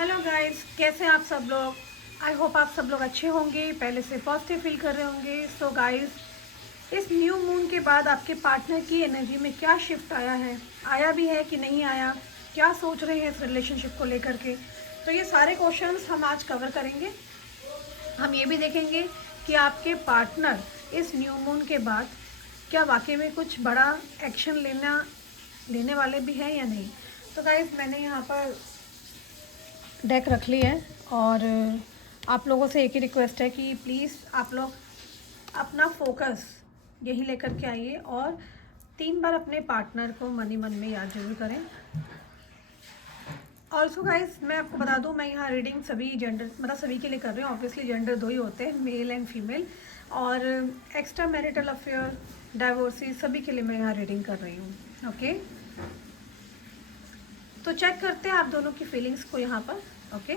Hello guys, कैसे हैं आप सब लोग। आई होप आप सब लोग अच्छे होंगे, पहले से पॉजिटिव फील कर रहे होंगे। सो गाइस, इस न्यू मून के बाद आपके पार्टनर की एनर्जी में क्या शिफ्ट आया भी है कि नहीं आया, क्या सोच रहे हैं इस रिलेशनशिप को लेकर के, तो ये सारे क्वेश्चंस हम आज कवर करेंगे। हम ये भी देखेंगे कि आपके पार्टनर इस न्यू मून के बाद क्या वाकई में कुछ बड़ा एक्शन लेने वाले भी हैं या नहीं। तो गाइस, मैंने यहाँ पर डेक रख ली है और आप लोगों से एक ही रिक्वेस्ट है कि प्लीज़ आप लोग अपना फोकस यही लेकर के आइए और 3 बार अपने पार्टनर को मन ही मन में याद जरूर करें। ऑल्सो गाइस, मैं आपको बता दूं, मैं यहाँ रीडिंग सभी जेंडर मतलब सभी के लिए कर रही हूँ। ऑब्वियसली जेंडर 2 ही होते हैं, मेल एंड फीमेल, और एक्स्ट्रा मैरिटल अफेयर, डाइवोर्सी, सभी के लिए मैं यहाँ रीडिंग कर रही हूँ। ओके, तो चेक करते हैं आप दोनों की फीलिंग्स को यहाँ पर। Okay,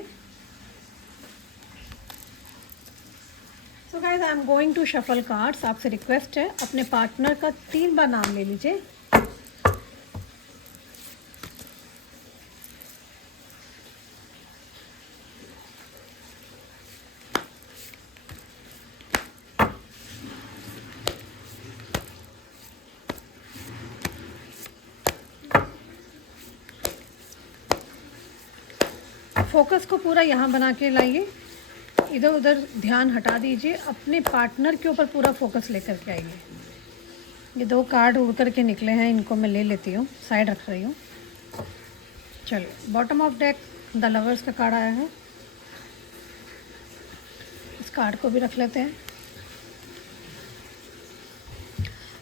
so guys, I am going to shuffle cards. आपसे रिक्वेस्ट है अपने पार्टनर का 3 बार नाम ले लीजिए। फोकस को पूरा यहाँ बना के लाइए, इधर उधर ध्यान हटा दीजिए, अपने पार्टनर के ऊपर पूरा फोकस लेकर के आइए। ये 2 कार्ड उड़ कर के निकले हैं, इनको मैं ले लेती हूँ, साइड रख रही हूँ। चलिए, bottom of deck the lovers का कार्ड आया है, इस कार्ड को भी रख लेते हैं।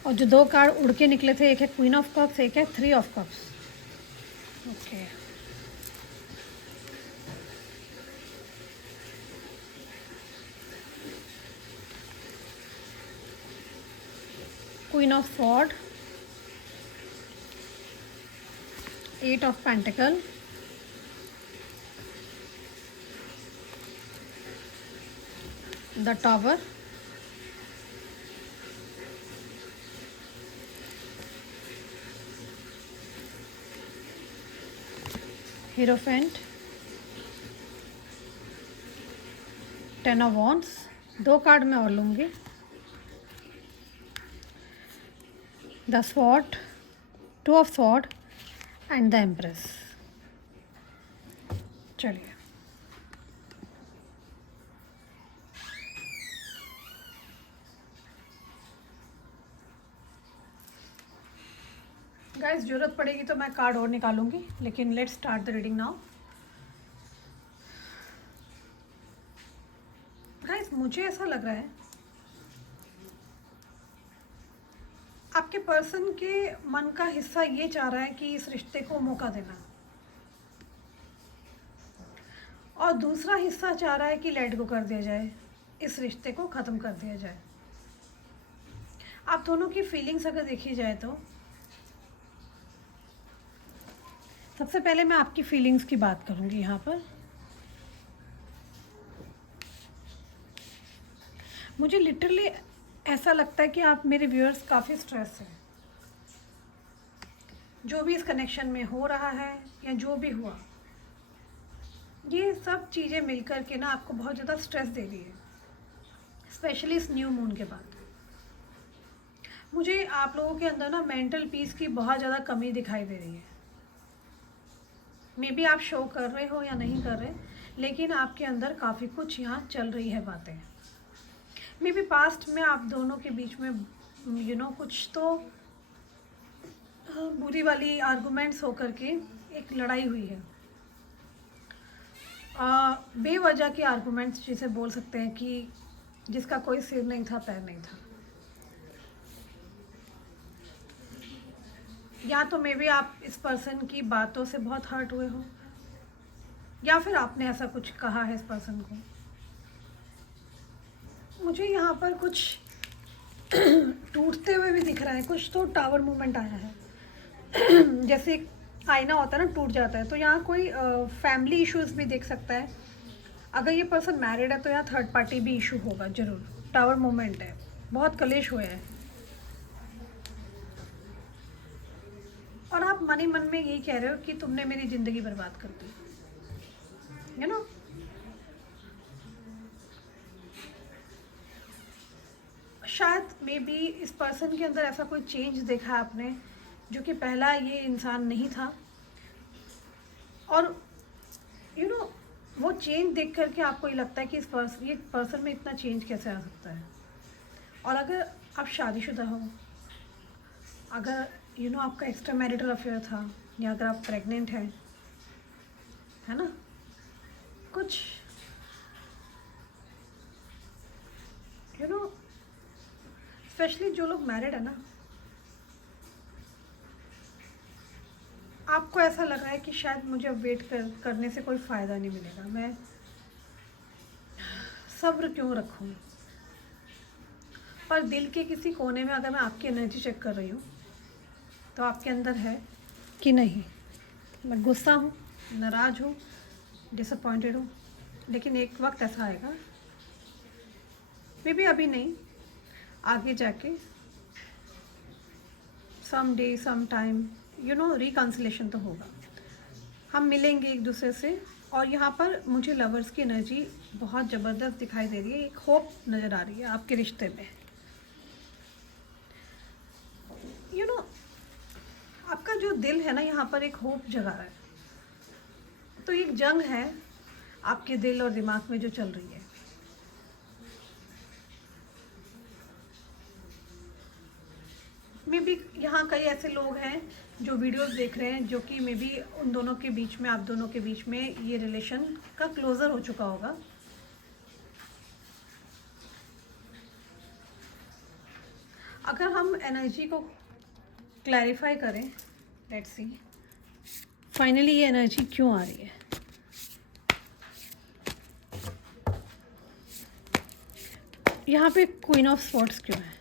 और जो 2 कार्ड उड़ के निकले थे, एक है क्वीन ऑफ कप्स, एक है 3 of cups. Okay, queen of sword, 8 of pentacle, the tower, hierophant, 10 of wands. 2 card मैं और लूँगी, the sword, 2 of sword and the empress. चलिए, गाइस, ज़रूरत पड़ेगी तो मैं कार्ड और निकालूंगी, लेकिन let's start the reading now. Guys, मुझे ऐसा लग रहा है आपके पर्सन के मन का हिस्सा ये चाह रहा है कि इस रिश्ते को मौका देना, और दूसरा हिस्सा चाह रहा है कि लेट गो कर दिया जाए, इस रिश्ते को ख़त्म कर दिया जाए। आप दोनों की फीलिंग्स अगर देखी जाए तो सबसे पहले मैं आपकी फीलिंग्स की बात करूंगी यहाँ पर। मुझे लिटरली ऐसा लगता है कि आप मेरे व्यूअर्स काफ़ी स्ट्रेस हैं। जो भी इस कनेक्शन में हो रहा है या जो भी हुआ, ये सब चीज़ें मिलकर के ना आपको बहुत ज़्यादा स्ट्रेस दे रही है, स्पेशली इस न्यू मून के बाद। मुझे आप लोगों के अंदर ना मेंटल पीस की बहुत ज़्यादा कमी दिखाई दे रही है। मे बी आप शो कर रहे हो या नहीं कर रहे, लेकिन आपके अंदर काफ़ी कुछ यहाँ चल रही है बातें। मे बी पास्ट में आप दोनों के बीच में कुछ तो बुरी वाली आर्गूमेंट्स होकर के एक लड़ाई हुई है। बेवजह की आर्गूमेंट्स जिसे बोल सकते हैं, कि जिसका कोई सिर नहीं था, पैर नहीं था। या तो मे बी आप इस पर्सन की बातों से बहुत हर्ट हुए हो, या फिर आपने ऐसा कुछ कहा है इस पर्सन को। मुझे यहाँ पर कुछ टूटते हुए भी दिख रहा है, कुछ तो टावर मूवमेंट आया है। जैसे एक आईना होता है ना, टूट जाता है, तो यहाँ कोई फैमिली इश्यूज भी देख सकता है। अगर ये पर्सन मैरिड है तो यहाँ थर्ड पार्टी भी इशू होगा जरूर। टावर मूवमेंट है, बहुत कलेश हुए हैं, और आप मन ही मन में यही कह रहे हो कि तुमने मेरी ज़िंदगी बर्बाद कर दी। मे बी इस पर्सन के अंदर ऐसा कोई चेंज देखा आपने जो कि पहला ये इंसान नहीं था, और यू नो वो चेंज देख करके आपको ये लगता है कि ये पर्सन में इतना चेंज कैसे आ सकता है। और अगर आप शादीशुदा हो, अगर आपका एक्स्ट्रा मैरिटल अफेयर था, या अगर आप प्रेग्नेंट हैं, है ना, कुछ स्पेशली जो लोग मैरिड है ना, आपको ऐसा लग रहा है कि शायद मुझे अब वेट करने से कोई फ़ायदा नहीं मिलेगा, मैं सब्र क्यों रखूँ। पर दिल के किसी कोने में अगर मैं आपकी एनर्जी चेक कर रही हूँ तो आपके अंदर है कि नहीं, मैं गुस्सा हूँ, नाराज़ हूँ, डिसअपॉइंटेड हूँ, लेकिन एक वक्त ऐसा आएगा, मे बी अभी नहीं, आगे जाके, some day some time reconciliation तो होगा, हम मिलेंगे एक दूसरे से। और यहाँ पर मुझे लवर्स की एनर्जी बहुत ज़बरदस्त दिखाई दे रही है, एक होप नज़र आ रही है आपके रिश्ते में। आपका जो दिल है ना, यहाँ पर एक होप जगा रहा है, तो एक जंग है आपके दिल और दिमाग में जो चल रही है। मे बी यहाँ कई ऐसे लोग हैं जो वीडियोस देख रहे हैं, जो कि मे बी उन दोनों के बीच में, आप दोनों के बीच में ये रिलेशन का क्लोज़र हो चुका होगा। अगर हम एनर्जी को क्लैरिफाई करें, लेट्स सी फाइनली ये एनर्जी क्यों आ रही है। यहाँ पे क्वीन ऑफ स्वॉर्ड्स क्यों है?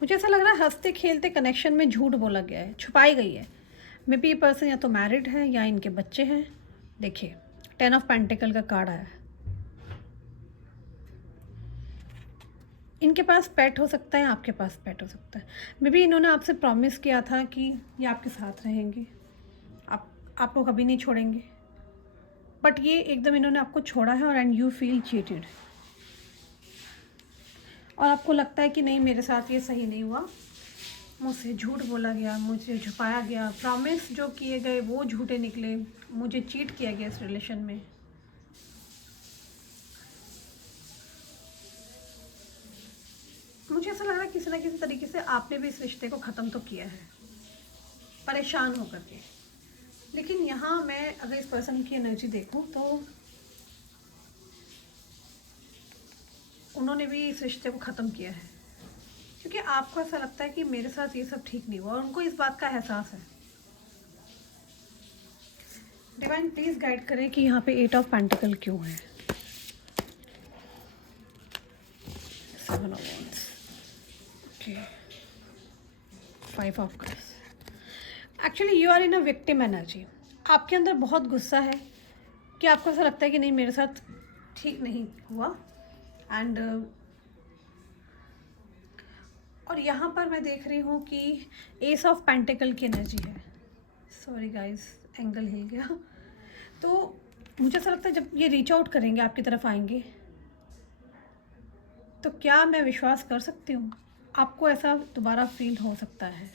मुझे ऐसा लग रहा है हंसते खेलते कनेक्शन में झूठ बोला गया है, छुपाई गई है। मे बी ये पर्सन या तो मैरिड है या इनके बच्चे हैं। देखिए 10 ऑफ पेंटिकल का कार्ड आया है, इनके पास पेट हो सकता है, आपके पास पेट हो सकता है। मे बी इन्होंने आपसे प्रॉमिस किया था कि ये आपके साथ रहेंगे, आपको कभी नहीं छोड़ेंगे, बट ये एकदम इन्होंने आपको छोड़ा है, और एंड यू फील चीटेड, और आपको लगता है कि नहीं मेरे साथ ये सही नहीं हुआ, मुझसे झूठ बोला गया, मुझे छुपाया गया, प्रॉमिस जो किए गए वो झूठे निकले, मुझे चीट किया गया इस रिलेशन में। मुझे ऐसा लग रहा है किसी ना किसी तरीके से आपने भी इस रिश्ते को ख़त्म तो किया है, परेशान होकर के। लेकिन यहाँ मैं अगर इस पर्सन की एनर्जी देखूँ तो उन्होंने भी इस रिश्ते को ख़त्म किया है, क्योंकि आपको ऐसा लगता है कि मेरे साथ ये सब ठीक नहीं हुआ, और उनको इस बात का एहसास है। डिवाइन प्लीज़ गाइड करें कि यहाँ पे 8 ऑफ पेंटिकल क्यों है। 7 of wands, okay, 5 of cups. Actually you are in a victim energy. आपके अंदर बहुत गुस्सा है कि आपको ऐसा लगता है कि नहीं मेरे साथ ठीक नहीं हुआ, एंड और यहाँ पर मैं देख रही हूँ कि एस ऑफ पेंटिकल की एनर्जी है। सॉरी गाइस, एंगल हिल गया। तो मुझे ऐसा लगता है जब ये रीच आउट करेंगे, आपकी तरफ आएंगे, तो क्या मैं विश्वास कर सकती हूँ? आपको ऐसा दोबारा फील हो सकता है।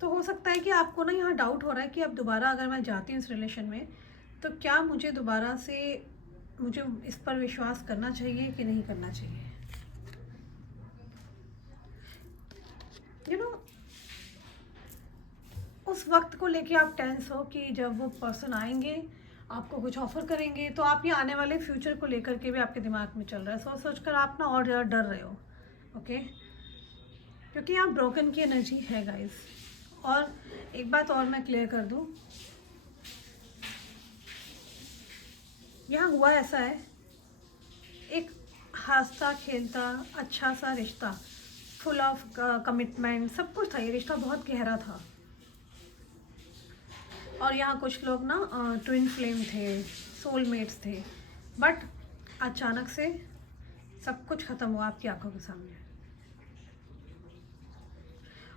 तो हो सकता है कि आपको ना यहाँ डाउट हो रहा है कि अब दोबारा अगर मैं जाती हूँ इस रिलेशन में, तो क्या मुझे दोबारा से मुझे इस पर विश्वास करना चाहिए कि नहीं करना चाहिए। उस वक्त को लेके आप टेंस हो कि जब वो पर्सन आएंगे, आपको कुछ ऑफर करेंगे, तो आप ये आने वाले फ्यूचर को लेकर के भी आपके दिमाग में चल रहा है, सोच सोच कर आप ना और ज़्यादा डर रहे हो। ओके, क्योंकि यहाँ ब्रोकन की एनर्जी है गाइस। और एक बात और मैं क्लियर कर दूँ, यहाँ हुआ ऐसा है, एक हंसता खेलता अच्छा सा रिश्ता, फुल ऑफ कमिटमेंट, सब कुछ था, ये रिश्ता बहुत गहरा था। और यहाँ कुछ लोग ना ट्विन फ्लेम थे, सोलमेट्स थे, बट अचानक से सब कुछ ख़त्म हुआ आपकी आंखों के सामने।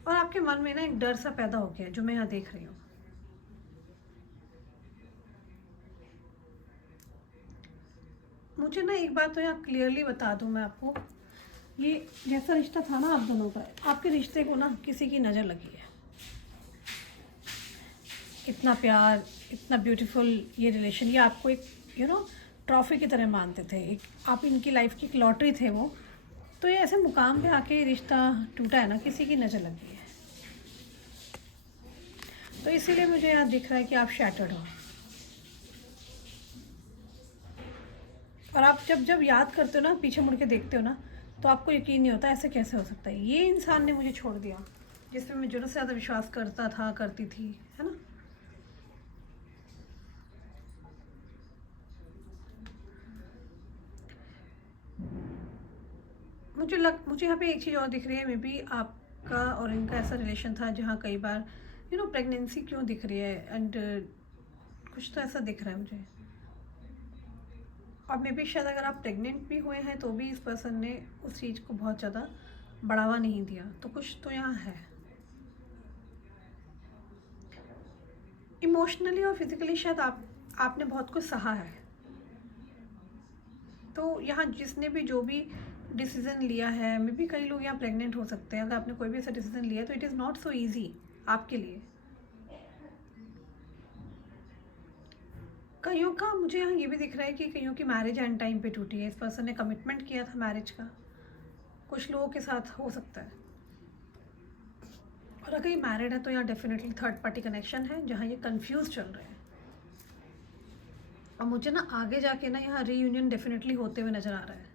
और आपके मन में ना एक डर सा पैदा हो गया है, जो मैं यहाँ देख रही हूँ। मुझे ना एक बात तो यहाँ क्लियरली बता दूँ मैं आपको, ये जैसा रिश्ता था ना आप दोनों का, आपके रिश्ते को ना किसी की नज़र लगी है। इतना प्यार, इतना ब्यूटीफुल ये रिलेशन, ये आपको एक ट्रॉफी की तरह मानते थे, एक आप इनकी लाइफ की एक लॉटरी थे वो। तो ये ऐसे मुकाम पे आके रिश्ता टूटा है ना, किसी की नज़र लगी है। तो इसीलिए मुझे यहाँ दिख रहा है कि आप शैटर्ड हो। और आप जब जब याद करते हो ना, पीछे मुड़ के देखते हो ना, तो आपको यकीन नहीं होता ऐसे कैसे हो सकता है, ये इंसान ने मुझे छोड़ दिया जिसमें मैं ज़रूरत से ज़्यादा विश्वास करता था, करती थी, है ना। मुझे यहाँ पे एक चीज़ और दिख रही है, मे बी आपका और इनका ऐसा रिलेशन था जहाँ कई बार प्रेगनेंसी क्यों दिख रही है, एंड कुछ तो ऐसा दिख रहा है मुझे। और मे बी शायद अगर आप प्रेग्नेंट भी हुए हैं तो भी इस पर्सन ने उस चीज़ को बहुत ज़्यादा बढ़ावा नहीं दिया, तो कुछ तो यहाँ है। इमोशनली और फिजिकली शायद आपने बहुत कुछ सहा है। तो यहाँ जिसने भी जो भी डिसीज़न लिया है, मे बी कई लोग यहाँ प्रेग्नेंट हो सकते हैं, अगर आपने कोई भी ऐसा डिसीज़न लिया तो it is not so easy आपके लिए। कईयों का मुझे यहाँ ये भी दिख रहा है कि कईयों की मैरिज एंड टाइम पे टूटी है, इस पर्सन ने कमिटमेंट किया था मैरिज का, कुछ लोगों के साथ हो सकता है। और अगर ये मैरिड है तो यहाँ डेफिनेटली थर्ड पार्टी कनेक्शन है जहाँ ये कंफ्यूज चल रहे हैं। और मुझे ना आगे जाके ना यहाँ रीयूनियन डेफिनेटली होते हुए नज़र आ रहा है।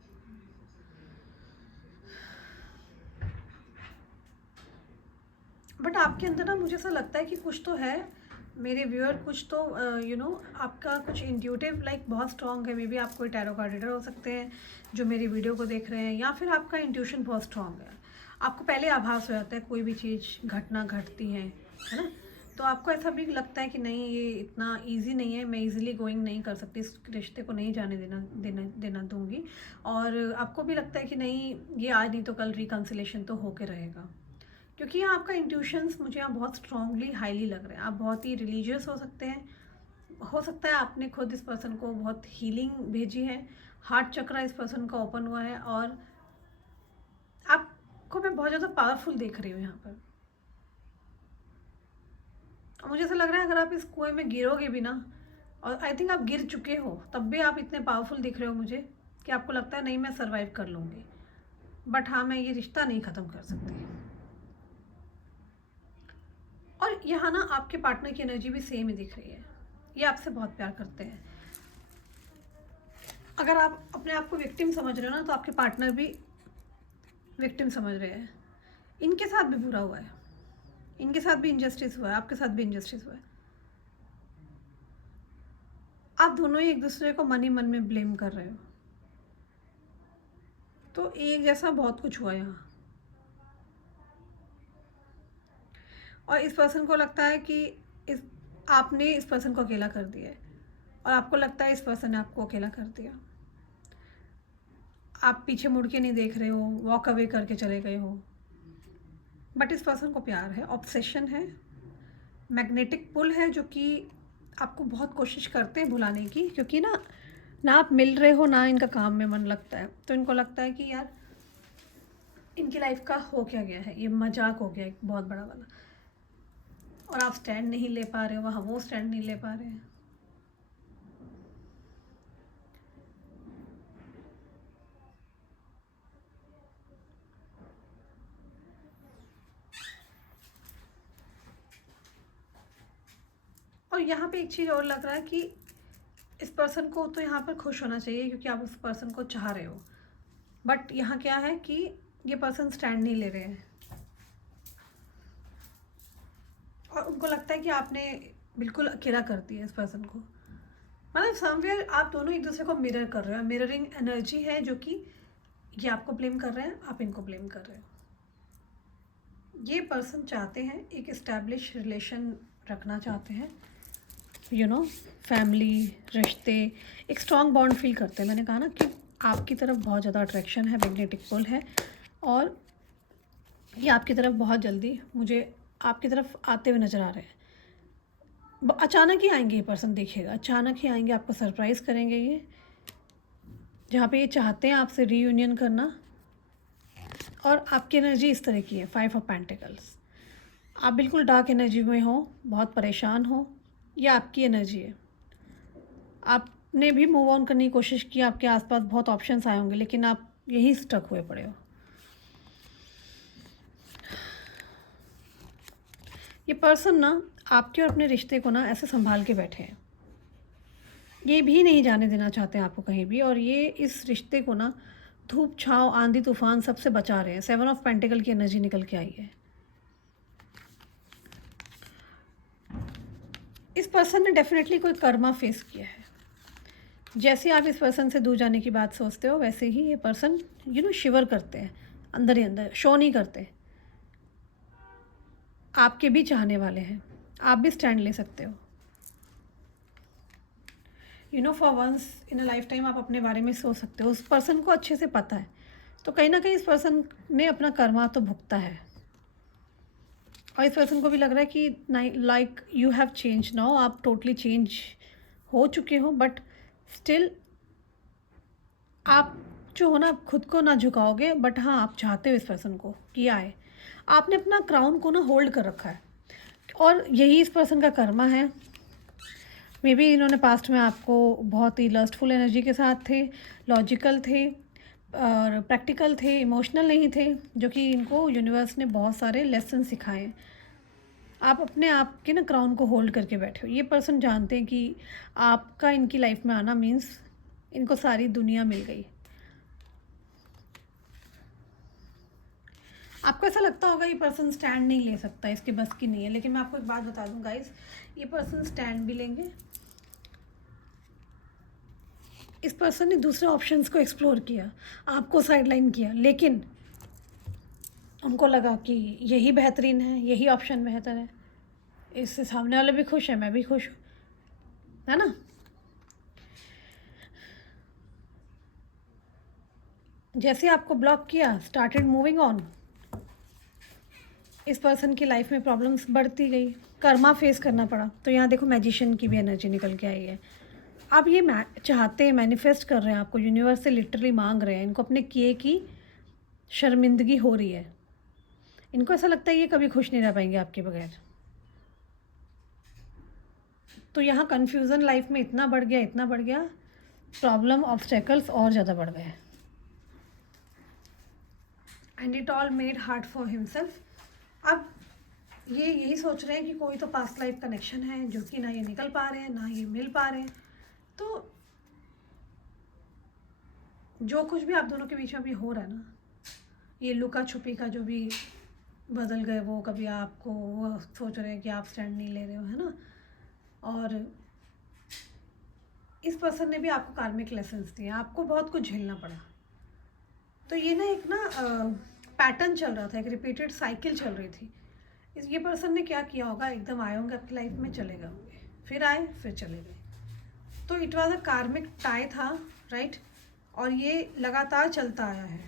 बट आपके अंदर ना मुझे ऐसा लगता है कि कुछ तो है मेरे व्यूअर, कुछ तो आपका कुछ इंट्यूटिव बहुत स्ट्रॉन्ग है। मे बी आप कोई टैरो कार्ड रीडर हो सकते हैं जो मेरी वीडियो को देख रहे हैं, या फिर आपका इंट्यूशन बहुत स्ट्रॉन्ग है। आपको पहले आभास हो जाता है कोई भी चीज़ घटना घटती है ना, तो आपको ऐसा भी लगता है कि नहीं ये इतना ईजी नहीं है, मैं ईजिली गोइंग नहीं कर सकती, इस रिश्ते को नहीं जाने देना दूंगी। और आपको भी लगता है कि नहीं ये आज नहीं तो कल रिकन्सिलेशन तो होके रहेगा, क्योंकि यहाँ आपका इंट्यूशंस मुझे यहाँ बहुत स्ट्रांगली हाईली लग रहे हैं। आप बहुत ही रिलीजियस हो सकते हैं, हो सकता है आपने खुद इस पर्सन को बहुत हीलिंग भेजी है, हार्ट चक्रा इस पर्सन का ओपन हुआ है, और आपको मैं बहुत ज़्यादा पावरफुल देख रही हूँ यहाँ पर। और मुझे ऐसा लग रहा है अगर आप इस कुएं में गिरोगे भी ना, और आई थिंक आप गिर चुके हो, तब भी आप इतने पावरफुल दिख रहे हो मुझे कि आपको लगता है नहीं मैं सर्वाइव कर लूँगी। बट हाँ, मैं ये रिश्ता नहीं ख़त्म कर सकती। और यहाँ ना आपके पार्टनर की एनर्जी भी सेम ही दिख रही है, ये आपसे बहुत प्यार करते हैं। अगर आप अपने आप को विक्टिम समझ रहे हो ना, तो आपके पार्टनर भी विक्टिम समझ रहे हैं। इनके साथ भी बुरा हुआ है, इनके साथ भी इनजस्टिस हुआ है, आपके साथ भी इनजस्टिस हुआ है। आप दोनों ही एक दूसरे को मन ही मन में ब्लेम कर रहे हो, तो एक जैसा बहुत कुछ हुआ यहाँ। और इस पर्सन को लगता है कि आपने इस पर्सन को अकेला कर दिया है, और आपको लगता है इस पर्सन ने आपको अकेला कर दिया। आप पीछे मुड़ के नहीं देख रहे हो, वॉक अवे करके चले गए हो। बट इस पर्सन को प्यार है, ऑब्सेशन है, मैग्नेटिक पुल है, जो कि आपको बहुत कोशिश करते हैं भुलाने की, क्योंकि ना आप मिल रहे हो ना इनका काम में मन लगता है, तो इनको लगता है कि यार इनकी लाइफ का हो क्या गया है, ये मजाक हो गया एक बहुत बड़ा वाला, और आप स्टैंड नहीं ले पा रहे हो, वहाँ वो स्टैंड नहीं ले पा रहे हैं। और यहाँ पे एक चीज़ और लग रहा है कि इस पर्सन को तो यहाँ पर खुश होना चाहिए क्योंकि आप उस पर्सन को चाह रहे हो, बट यहाँ क्या है कि ये पर्सन स्टैंड नहीं ले रहे हैं, और उनको लगता है कि आपने बिल्कुल अकेला कर दिया इस पर्सन को। मतलब समवेयर आप दोनों एक दूसरे को मिरर कर रहे हो, मिररिंग एनर्जी है, जो कि ये आपको ब्लेम कर रहे हैं, आप इनको ब्लेम कर रहे हो। ये पर्सन चाहते हैं एक इस्टेब्लिश रिलेशन रखना चाहते हैं, फैमिली, रिश्ते, एक स्ट्रॉन्ग बॉन्ड फील करते हैं। मैंने कहा ना कि आपकी तरफ बहुत ज़्यादा अट्रैक्शन है, मैग्नेटिक पुल है, और ये आपकी तरफ बहुत जल्दी मुझे आपकी तरफ आते हुए नज़र आ रहे हैं। अचानक ही आएंगे ये पर्सन, देखिएगा अचानक ही आएंगे, आपको सरप्राइज़ करेंगे ये। जहाँ पे ये चाहते हैं आपसे रीयूनियन करना। और आपकी एनर्जी इस तरह की है, 5 ऑफ पेंटिकल्स। आप बिल्कुल डार्क एनर्जी में हो, बहुत परेशान हो, यह आपकी एनर्जी है। आपने भी मूव ऑन करने की कोशिश की, आपके आसपास बहुत ऑप्शंस आए होंगे, लेकिन आप यहीं स्टक हुए पड़े हो। ये पर्सन ना आपके और अपने रिश्ते को ना ऐसे संभाल के बैठे हैं, ये भी नहीं जाने देना चाहते हैं आपको कहीं भी। और ये इस रिश्ते को ना धूप छाँव आंधी तूफान सबसे बचा रहे हैं। 7 ऑफ पेंटिकल की एनर्जी निकल के आई है। इस पर्सन ने डेफिनेटली कोई कर्मा फेस किया है। जैसे आप इस पर्सन से दूर जाने की बात सोचते हो, वैसे ही ये पर्सन शिवर करते हैं अंदर ही अंदर, शो नहीं करते। आपके भी चाहने वाले हैं, आप भी स्टैंड ले सकते हो। For once in a life time आप अपने बारे में सोच सकते हो। उस पर्सन को अच्छे से पता है, तो कहीं ना कहीं इस पर्सन ने अपना कर्मा तो भुगता है। और इस पर्सन को भी लग रहा है कि like you have change now, आप टोटली चेंज हो चुके हो। बट स्टिल आप जो हो ना, आप खुद को ना झुकाओगे। बट हाँ, आप चाहते हो इस पर्सन को किया है। आपने अपना क्राउन को ना होल्ड कर रखा है, और यही इस पर्सन का कर्मा है। मे बी इन्होंने पास्ट में आपको बहुत ही लस्टफुल एनर्जी के साथ थे, लॉजिकल थे और प्रैक्टिकल थे, इमोशनल नहीं थे, जो कि इनको यूनिवर्स ने बहुत सारे लेसन सिखाए हैं। आप अपने आप के ना क्राउन को होल्ड करके बैठे हो। ये पर्सन जानते हैं कि आपका इनकी लाइफ में आना मीन्स इनको सारी दुनिया मिल गई। आपको ऐसा लगता होगा ये पर्सन स्टैंड नहीं ले सकता, इसके बस की नहीं है, लेकिन मैं आपको एक बात बता दूं गाइस, ये पर्सन स्टैंड भी लेंगे। इस पर्सन ने दूसरे ऑप्शंस को एक्सप्लोर किया, आपको साइडलाइन किया, लेकिन उनको लगा कि यही बेहतरीन है, यही ऑप्शन बेहतर है। इससे सामने वाले भी खुश है, मैं भी खुश हूँ, है ना। जैसे आपको ब्लॉक किया, स्टार्टेड मूविंग ऑन। इस पर्सन की लाइफ में प्रॉब्लम्स बढ़ती गई, कर्मा फेस करना पड़ा। तो यहाँ देखो मैजिशियन की भी एनर्जी निकल के आई है। आप ये चाहते हैं, मैनिफेस्ट कर रहे हैं, आपको यूनिवर्स से लिटरली मांग रहे हैं। इनको अपने किए की शर्मिंदगी हो रही है। इनको ऐसा लगता है ये कभी खुश नहीं रह पाएंगे आपके बगैर। तो यहाँ कन्फ्यूज़न लाइफ में इतना बढ़ गया, इतना बढ़ गया, प्रॉब्लम ऑब्स्टेकल्स और ज़्यादा बढ़ गए। And it all made hard for himself. अब ये यही सोच रहे हैं कि कोई तो पास्ट लाइफ कनेक्शन है, जो कि ना ये निकल पा रहे हैं, ना ये मिल पा रहे हैं। तो जो कुछ भी आप दोनों के बीच में अभी हो रहा है ना, ये लुका छुपी का जो भी बदल गए, वो कभी आपको वो सोच रहे हैं कि आप स्टैंड नहीं ले रहे हो, है ना। और इस पर्सन ने भी आपको कार्मिक लेसन्स दिए, आपको बहुत कुछ झेलना पड़ा। तो ये ना एक ना पैटर्न चल रहा था, एक रिपीटेड साइकिल चल रही थी। ये पर्सन ने क्या किया होगा, एकदम आए होंगे आपकी लाइफ में, चले गए होंगे, फिर आए, फिर चले गए। तो इट वॉज अ कार्मिक टाई था, राइट। और ये लगातार चलता आया है,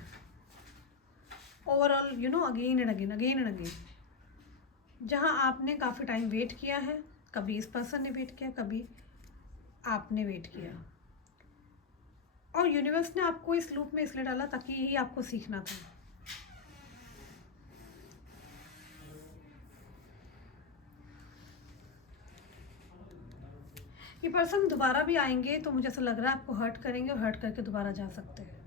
overall again and again, again and again. जहाँ आपने काफ़ी टाइम वेट किया है, कभी इस पर्सन ने वेट किया, कभी आपने वेट किया। और यूनिवर्स ने आपको इस लूप में इसलिए डाला ताकि यही आपको सीखना था। ये पर्सन दोबारा भी आएंगे तो मुझे ऐसा लग रहा है आपको हर्ट करेंगे, और हर्ट करके दोबारा जा सकते हैं।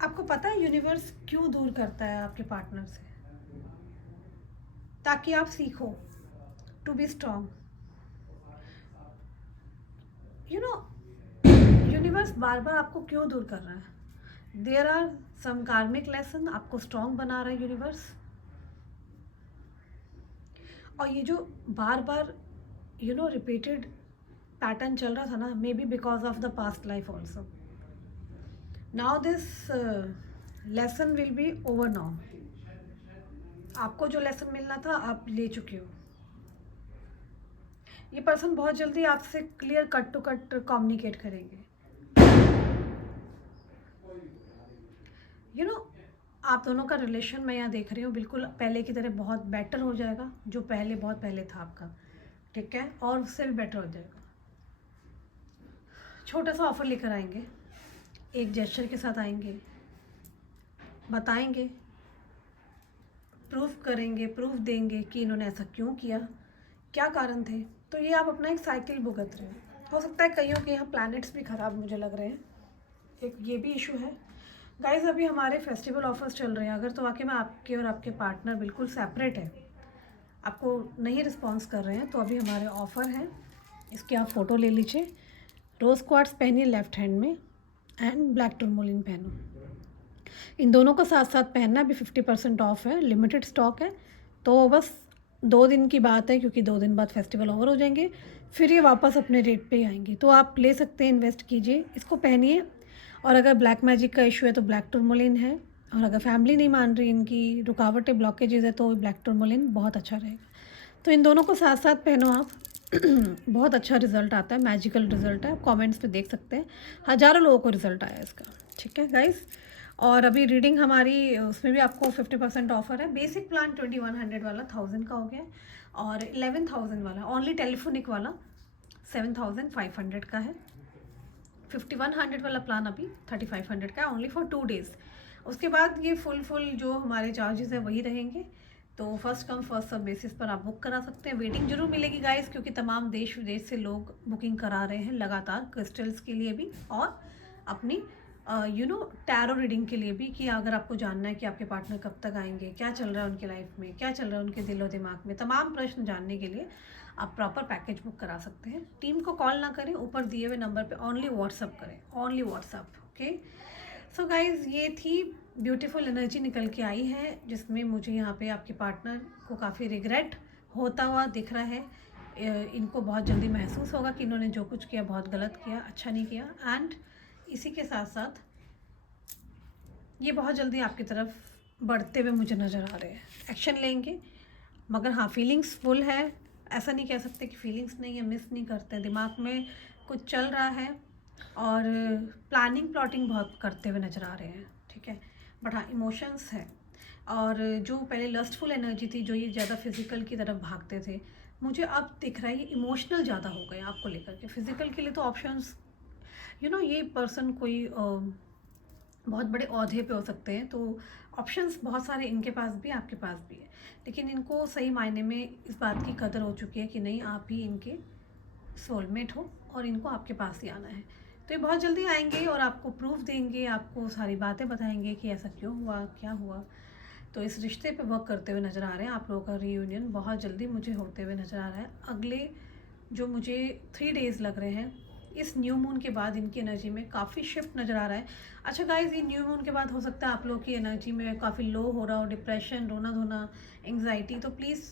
आपको पता है यूनिवर्स क्यों दूर करता है आपके पार्टनर से? ताकि आप सीखो टू बी स्ट्रांग। यूनिवर्स बार बार आपको क्यों दूर कर रहा है? देयर आर सम कार्मिक लेसन, आपको स्ट्रांग बना रहा है यूनिवर्स। और ये जो बार बार रिपीटेड पैटर्न चल रहा था ना, may be because of the past life also. Now this lesson will be over now. आपको जो लेसन मिलना था आप ले चुके हो। ये पर्सन बहुत जल्दी आपसे clear cut to cut communicate करेंगे। आप दोनों का रिलेशन मैं यहाँ देख रही हूँ बिल्कुल पहले की तरह बहुत बेटर हो जाएगा, जो पहले बहुत पहले था आपका, ठीक है, और उससे भी बेटर हो जाएगा। छोटा सा ऑफ़र लेकर आएंगे, एक जेस्चर के साथ आएंगे, बताएंगे, प्रूफ करेंगे, प्रूफ देंगे कि इन्होंने ऐसा क्यों किया, क्या कारण थे। तो ये आप अपना एक साइकिल भुगत रहे हो सकता है कईयों के यहाँ प्लैनेट्स भी ख़राब मुझे लग रहे हैं, एक ये भी इशू है। गाइस अभी हमारे फेस्टिवल ऑफर्स चल रहे हैं, अगर तो वाकई में आपके और आपके पार्टनर बिल्कुल सेपरेट है, आपको नहीं रिस्पॉन्स कर रहे हैं, तो अभी हमारे ऑफ़र हैं, इसकी आप फ़ोटो ले लीजिए। रोज़ क्वार्ट्स पहनिए लेफ्ट हैंड में एंड ब्लैक टूरमोलिन पहनो, इन दोनों को साथ साथ पहनना। अभी 50% ऑफ है, लिमिटेड स्टॉक है, तो बस 2 दिन की बात है, क्योंकि 2 दिन बाद फेस्टिवल ओवर हो जाएंगे, फिर ये वापस अपने रेट पे ही आएंगे। तो आप ले सकते हैं, इन्वेस्ट कीजिए, इसको पहनिए। और अगर ब्लैक मैजिक का इशू है तो ब्लैक टूरमोलिन है, और अगर फैमिली नहीं मान रही, इनकी रुकावटें ब्लॉकेजेस है, तो ब्लैक टूरमोलिन बहुत अच्छा रहेगा। तो इन दोनों को साथ साथ पहनो आप बहुत अच्छा रिजल्ट आता है, मैजिकल रिजल्ट है, आप कमेंट्स में देख सकते हैं, हज़ारों लोगों को रिजल्ट आया इसका, ठीक है गाइस। और अभी रीडिंग हमारी उसमें भी आपको 50% ऑफर है। बेसिक प्लान 2100 वाला 1000 का हो गया, और 11,000 वाला ओनली टेलीफोनिक वाला 7500 का है। 5100 वाला प्लान अभी 3500 का है, ओनली फॉर 2 डेज़। उसके बाद ये फुल जो हमारे चार्जेस है वही रहेंगे। तो first come first serve basis पर आप बुक करा सकते हैं। वेटिंग जरूर मिलेगी गाइस, क्योंकि तमाम देश विदेश से लोग बुकिंग करा रहे हैं लगातार, क्रिस्टल्स के लिए भी और अपनी टैरो रीडिंग के लिए भी, कि अगर आपको जानना है कि आपके पार्टनर कब तक आएंगे, क्या चल रहा है उनके लाइफ में, क्या चल रहा है उनके दिलो दिमाग में, तमाम प्रश्न जानने के लिए आप प्रॉपर पैकेज बुक करा सकते हैं। टीम को कॉल ना करें, ऊपर दिए हुए नंबर पे ओनली व्हाट्सअप करें, only WhatsApp, okay. So guys ये थी ब्यूटीफुल एनर्जी निकल के आई है, जिसमें मुझे यहाँ पे आपके पार्टनर को काफ़ी रिग्रेट होता हुआ दिख रहा है। इनको बहुत जल्दी महसूस होगा कि इन्होंने जो कुछ किया बहुत गलत किया, अच्छा नहीं किया। एंड इसी के साथ साथ ये बहुत जल्दी आपकी तरफ बढ़ते हुए मुझे नज़र आ रहे हैं, एक्शन लेंगे। मगर हाँ, फीलिंग्स फुल है, ऐसा नहीं कह सकते कि फीलिंग्स नहीं है, मिस नहीं करते, दिमाग में कुछ चल रहा है और प्लानिंग प्लॉटिंग बहुत करते हुए नज़र आ रहे हैं, ठीक है। बट हाँ, इमोशंस है, और जो पहले लस्टफुल एनर्जी थी, जो ये ज़्यादा फिज़िकल की तरफ भागते थे, मुझे अब दिख रहा है ये इमोशनल ज़्यादा हो गए आपको लेकर के। फिज़िकल के लिए तो ऑप्शंस ये पर्सन कोई बहुत बड़े ओहदे पे हो सकते हैं, तो ऑप्शंस बहुत सारे इनके पास भी, आपके पास भी है, लेकिन इनको सही मायने में इस बात की कदर हो चुकी है कि नहीं, आप ही इनके सोलमेट हो और इनको आपके पास ही आना है। तो ये बहुत जल्दी आएंगे और आपको प्रूफ देंगे, आपको सारी बातें बताएंगे कि ऐसा क्यों हुआ, क्या हुआ। तो इस रिश्ते पे वर्क करते हुए नज़र आ रहे हैं। आप लोगों का रीयूनियन बहुत जल्दी मुझे होते हुए नज़र आ रहा है। अगले जो मुझे 3 डेज़ लग रहे हैं, इस न्यू मून के बाद इनकी एनर्जी में काफ़ी शिफ्ट नज़र आ रहा है। अच्छा गाइज, ये न्यू मून के बाद हो सकता है आप लोगों की एनर्जी में काफ़ी लो हो रहा हो, डिप्रेशन, रोना धोना, एंग्जाइटी। तो प्लीज़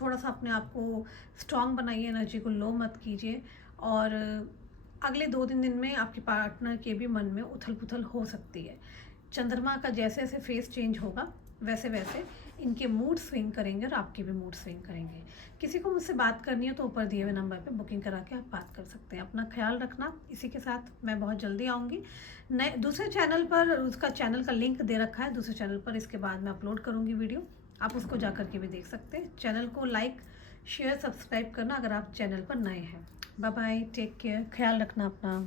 थोड़ा सा अपने आप को स्ट्रॉन्ग बनाइए, एनर्जी को लो मत कीजिए। और अगले 2-3 दिन में आपके पार्टनर के भी मन में उथल पुथल हो सकती है। चंद्रमा का जैसे जैसे फेस चेंज होगा, वैसे वैसे इनके मूड स्विंग करेंगे और आपके भी मूड स्विंग करेंगे। किसी को मुझसे बात करनी हो तो ऊपर दिए हुए नंबर पे बुकिंग करा के आप बात कर सकते हैं। अपना ख्याल रखना। इसी के साथ मैं बहुत जल्दी आऊँगी नए दूसरे चैनल पर, उसका चैनल का लिंक दे रखा है दूसरे चैनल पर, इसके बाद मैं अपलोड करूँगी वीडियो, आप उसको जा कर के भी देख सकते हैं। चैनल को लाइक शेयर सब्सक्राइब करना अगर आप चैनल पर नए हैं। बाय बाय, टेक केयर, ख्याल रखना अपना।